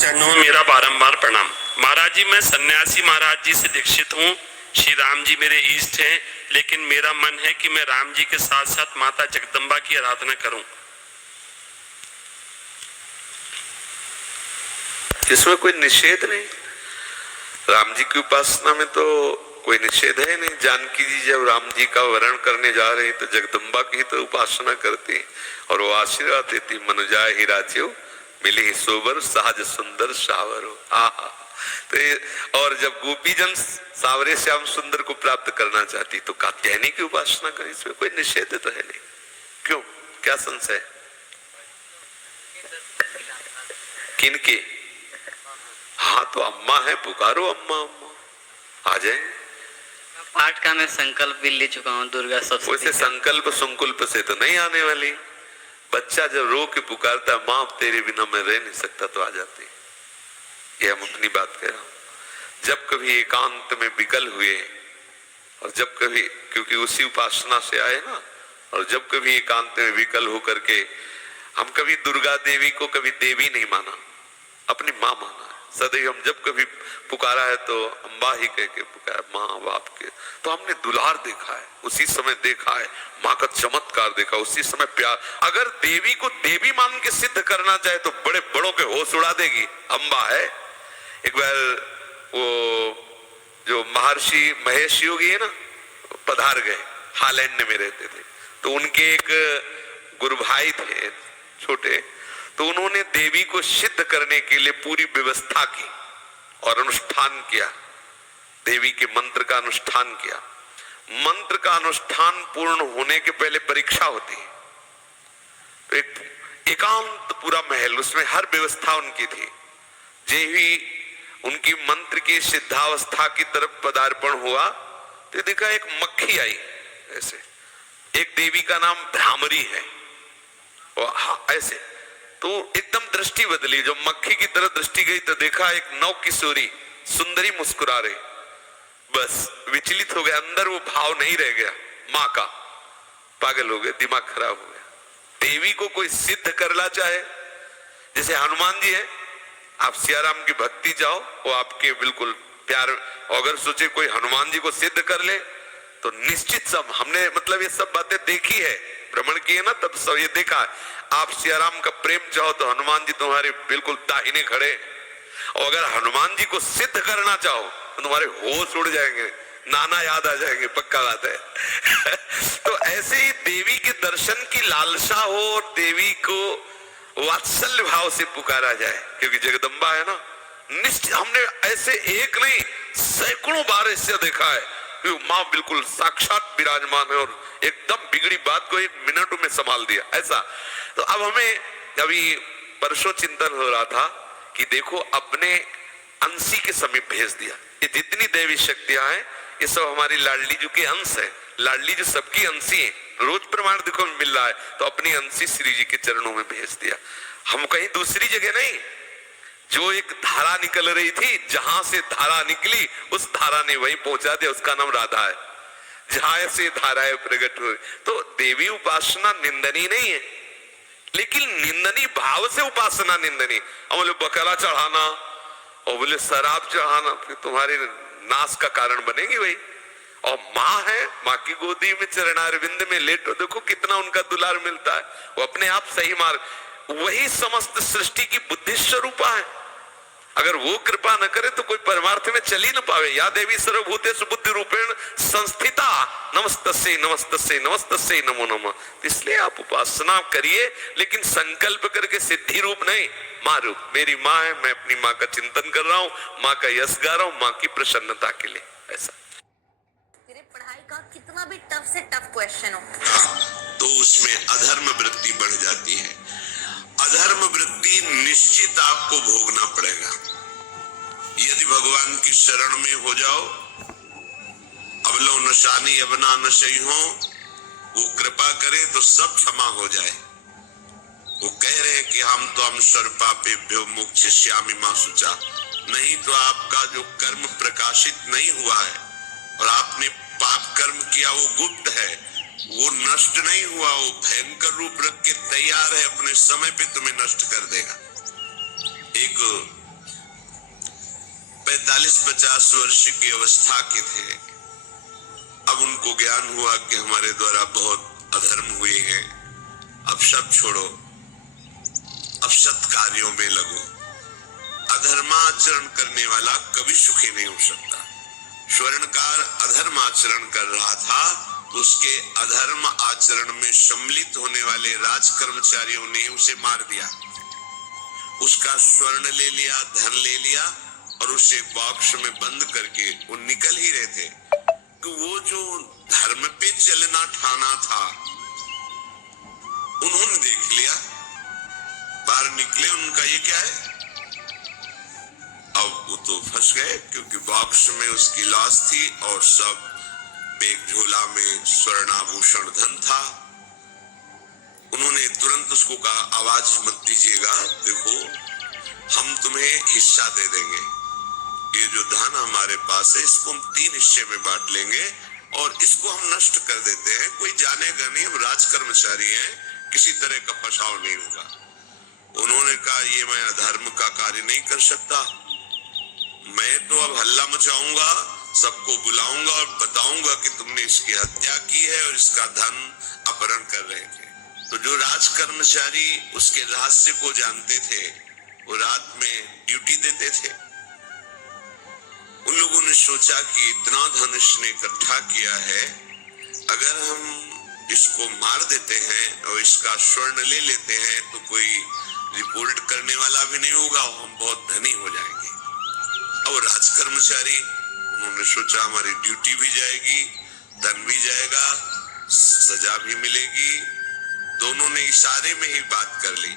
चरणों में मेरा बारंबार प्रणाम। महाराज जी, मैं सन्यासी महाराज जी से दीक्षित हूँ। श्री राम जी मेरे इष्ट हैं, लेकिन मेरा मन है कि मैं राम जी के साथ साथ माता जगदम्बा की आराधना करूं। इसमें कोई निषेध नहीं। राम जी की उपासना में तो कोई निषेध है नहीं। जानकी जी जब राम जी का वरण करने जा रही तो जगदम्बा की तो उपासना करती और वो आशीर्वाद देती, मनुजाय ही राज्यो मिली ही सोबर सहज सुंदर सावरो। आहा। तो और जब गोपी जन सावरे श्याम सुंदर को प्राप्त करना चाहती तो कात्यायनी की उपासना करी। इसमें कोई निषेध तो है नहीं। क्यों, क्या संशय? किनकी? हाँ तो अम्मा है, पुकारो अम्मा अम्मा, आ जाए। पाठ का मैं संकल्प भी ले चुका हूँ दुर्गा सप्तमी। वैसे संकल्प संकुल्प से तो नहीं आने वाली। बच्चा जब रो के पुकारता है माँ तेरे बिना मैं रह नहीं सकता तो आ जाती। ये हम अपनी बात कह रहा हूं। जब कभी एकांत में विकल हुए और जब कभी, क्योंकि उसी उपासना से आए ना, और जब कभी एकांत में विकल होकर के हम कभी दुर्गा देवी को कभी देवी नहीं माना, अपनी माँ माना है। सदैव हम जब कभी पुकारा है तो अम्बा ही कह के पुकारा, माँ बाप के। तो हमने दुलार देखा है, उसी समय देखा है माँ का चमत्कार देखा, उसी समय प्यार। अगर देवी को देवी मान के सिद्ध करना चाहे तो बड़े बड़ों के होश उड़ा देगी। अम्बा है। एक बार वो जो महर्षि महेश योगी है ना, पधार गए, हालैंड में रहते थे। तो उनके एक गुरु भाई थे छोटे, तो उन्होंने देवी को सिद्ध करने के लिए पूरी व्यवस्था की और अनुष्ठान किया। देवी के मंत्र का अनुष्ठान किया। मंत्र का अनुष्ठान पूर्ण होने के पहले परीक्षा होती है। तो एक एकांत पूरा महल, उसमें हर व्यवस्था उनकी थी। जे ही उनकी मंत्र की सिद्धावस्था की तरफ पदार्पण हुआ तो देखा एक मक्खी आई ऐसे। एक देवी का नाम भ्रामरी है, हाँ ऐसे। तो एकदम दृष्टि बदली, जब मक्खी की तरफ दृष्टि गई तो देखा एक नव किशोरी सुंदरी मुस्कुरा रही। बस विचलित हो गया, अंदर वो भाव नहीं रह गया माँ का। पागल हो गए, दिमाग खराब हो गया। देवी को कोई सिद्ध करना चाहे, जैसे हनुमान जी है, आप सियाराम की भक्ति जाओ, वो आपके बिल्कुल प्यार। अगर सोचे कोई हनुमान जी को सिद्ध कर ले तो निश्चित सब, हमने मतलब ये सब बातें देखी है, भ्रमण की है ना, तब सब ये देखा है। आप सियाराम का प्रेम चाहो तो हनुमान जी तुम्हारे बिल्कुल दाहिने खड़े। और अगर हनुमान जी को सिद्ध करना चाहो तो तुम्हारे होश उड़ जाएंगे, नाना याद आ जाएंगे, पक्का बात है। तो ऐसे ही देवी के दर्शन की लालसा हो और देवी को वात्सल्य भाव से पुकारा जाए, क्योंकि जगदम्बा है ना। निश्चित हमने ऐसे एक नहीं सैकड़ों बार ऐसे देखा है कि माँ बिल्कुल साक्षात विराजमान है और एकदम बिगड़ी बात को एक मिनट में संभाल दिया, ऐसा। तो अब हमें अभी परसों चिंतन हो रहा था कि देखो अपने अंशी के समीप भेज दिया। ये जितनी देवी शक्तियां हैं ये सब हमारी लाडली जी के अंश है। लाडली जो सबकी अंशी है, रोज प्रमाण देखो मिल रहा है। तो अपनी अंशी श्री जी के चरणों में भेज दिया। हम कहीं दूसरी जगह नहीं, जो एक धारा निकल रही थी, जहां से धारा निकली उस धारा ने वहीं पहुंचा दिया। उसका नाम राधा है। जहां से धाराएं प्रकट हुई। तो देवी उपासना निंदनीय नहीं है, लेकिन निंदनीय भाव से उपासना निंदनीय। हम बोले बकरा चढ़ाना और बोले शराब चढ़ाना फिर तुम्हारे नाश का कारण बनेगी भाई। और माँ है, माँ की गोदी में चरणारविंद में लेटो, देखो कितना उनका दुलार मिलता है। वो अपने आप सही मार्ग, वही समस्त सृष्टि की बुद्धि स्वरूपा है। अगर वो कृपा न करे तो कोई परमार्थ में चल ही न पावे। या देवी सर्वभूतेषु बुद्धि रूपेण संस्थिता नमस्तस्यै नमस्तस्यै नमस्तस्यै नमो नमः। इसलिए आप उपासना करिए, लेकिन संकल्प करके सिद्धि रूप नहीं, माँ रूप। मेरी माँ है, मैं अपनी माँ का चिंतन कर रहा हूँ, माँ का यश गा रहा हूँ, माँ की प्रसन्नता के लिए, ऐसा। तेरे पढ़ाई का कितना भी टफ से टफ क्वेश्चन हो तो उसमें अधर्म वृत्ति बढ़ जाती है। अधर्म वृत्ति निश्चित आपको भोगना पड़ेगा। यदि भगवान की शरण में हो जाओ, अबलो नशानी अबना नशई हो, वो कृपा करे तो सब क्षमा हो जाए। वो कह रहे कि हम तो हम सर्वपापेभ्यो मोक्षयिष्यामि मा शुचा। नहीं तो आपका जो कर्म प्रकाशित नहीं हुआ है और आपने पाप कर्म किया वो गुप्त है, वो नष्ट नहीं हुआ, वो भयंकर रूप रख के तैयार है, अपने समय पे तुम्हें नष्ट कर देगा। एक 40-50 वर्ष की अवस्था के थे। अब उनको ज्ञान हुआ कि हमारे द्वारा बहुत अधर्म हुए हैं, अब सब छोड़ो, अब सत् कार्यों में लगो। अधर्माचरण करने वाला कभी सुखी नहीं हो सकता। स्वर्णकार अधर्म आचरण कर रहा था तो उसके अधर्म आचरण में सम्मिलित होने वाले राज कर्मचारियों ने उसे मार दिया, उसका स्वर्ण ले लिया, धन ले लिया और उसे बॉक्स में बंद करके वो निकल ही रहे थे कि वो जो धर्म पे चलना ठाना था उन्होंने देख लिया, बाहर निकले, उनका ये क्या है। अब वो तो फंस गए क्योंकि बॉक्स में उसकी लाश थी और सब बैग झोला में स्वर्णाभूषण धन था। उन्होंने तुरंत उसको कहा आवाज मत दीजिएगा, देखो हम तुम्हें हिस्सा दे देंगे, ये जो धन हमारे पास है इसको हम 3 हिस्से में बांट लेंगे और इसको हम नष्ट कर देते हैं, कोई जानेगा नहीं, हम राज कर्मचारी हैं, किसी तरह का फसाव नहीं होगा। उन्होंने कहा ये मैं अधर्म का कार्य नहीं कर सकता, मैं तो अब हल्ला मचाऊंगा, सबको बुलाऊंगा और बताऊंगा कि तुमने इसकी हत्या की है और इसका धन अपहरण कर रहे थे। तो जो राज कर्मचारी उसके रहस्य को जानते थे वो रात में ड्यूटी देते थे। उन लोगों ने सोचा कि इतना धन इसने इकट्ठा किया है, अगर हम इसको मार देते हैं और इसका स्वर्ण ले लेते हैं तो कोई रिपोर्ट करने वाला भी नहीं होगा, हम बहुत धनी हो जाएंगे। और राज कर्मचारी उन्होंने सोचा हमारी ड्यूटी भी जाएगी, धन भी जाएगा, सजा भी मिलेगी। दोनों ने इशारे में ही बात कर ली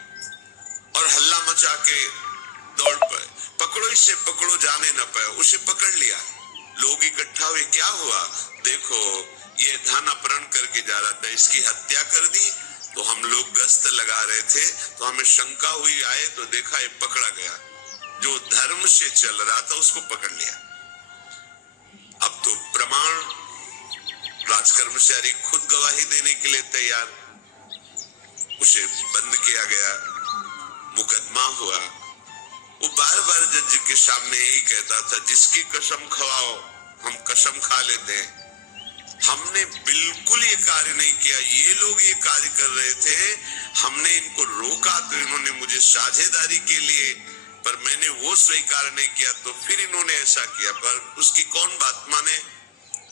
और हल्ला मचा के दौड़ पड़े, पकड़ो इसे, पकड़ो, जाने न पाए। उसे पकड़ लिया, लोग इकट्ठा हुए, क्या हुआ, देखो ये धन अपहरण करके जा रहा था, इसकी हत्या कर दी। तो हम लोग गश्त लगा रहे थे तो हमें शंका हुई, आए तो देखा ये पकड़ा गया, जो धर्म से चल रहा था उसको पकड़ लिया। अब तो प्रमाण, राज कर्मचारी खुद गवाही देने के लिए तैयार, उसे बंद किया गया, मुकदमा हुआ। वो बार बार जज के सामने यही कहता था जिसकी कसम खवाओ हम कसम खा लेते हैं, हमने बिल्कुल ये कार्य नहीं किया, ये लोग ये कार्य कर रहे थे, हमने इनको रोका तो इन्होंने मुझे साझेदारी के लिए, पर मैंने वो स्वीकार नहीं किया तो फिर इन्होंने ऐसा किया। पर उसकी कौन बात माने,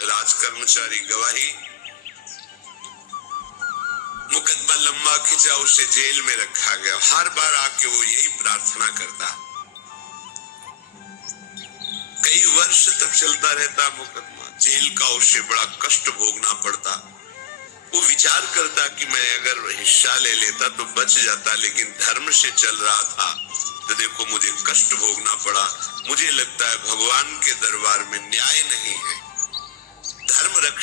राज कर्मचारी गवाही। मुकदमा लंबा खिंचा, उसे जेल में रखा गया। हर बार आके वो यही प्रार्थना करता, कई वर्ष तक चलता रहता मुकदमा, जेल का उसे बड़ा कष्ट भोगना पड़ता। वो विचार करता कि मैं अगर हिस्सा ले लेता तो बच जाता, लेकिन धर्म से चल रहा था तो देखो मुझे कष्ट भोगना पड़ा। मुझे लगता है भगवान के दरबार में न्याय नहीं है, धर्म रक्षा